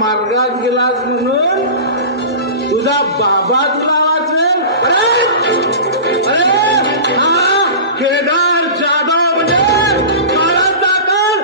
मार्गात गेलास म्हणून तुझा बाबा तुला वाचवेल. अरे अरे हा केदार जाधव म्हणजे महाराज दाखल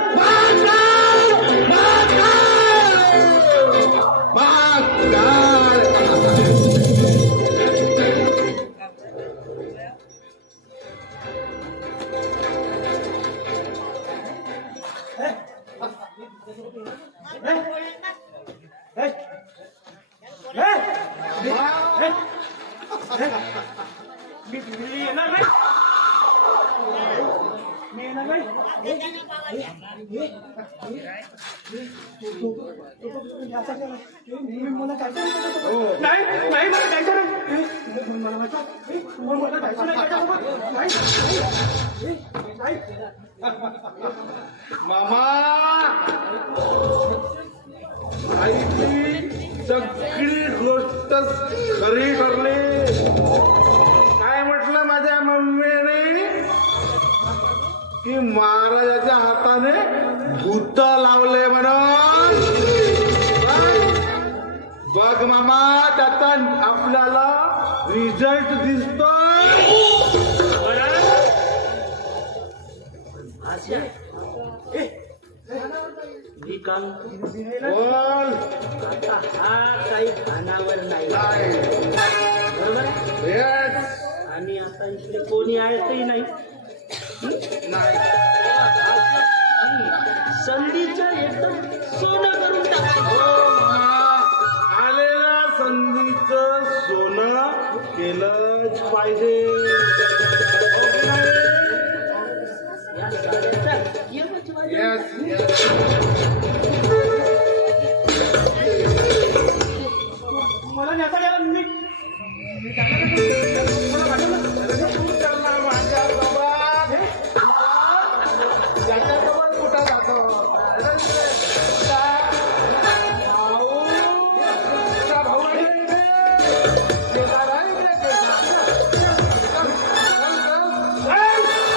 मामा आईची सगळी गोष्ट खरी ठरली. काय म्हटलं माझ्या मम्मीने की महाराजाच्या हाताने भूत लावले म्हणून. बघ मामा त्याचा आपल्याला रिझल्ट दिसतो. बोल हा काही खानावर नाही बरोबर. आणि आता इकडे कोणी आहेतही नाही. संधीचं एकदम सोनं करून टाकायचं. आलेल्या संधीचं सोनं केलंच पाहिजे.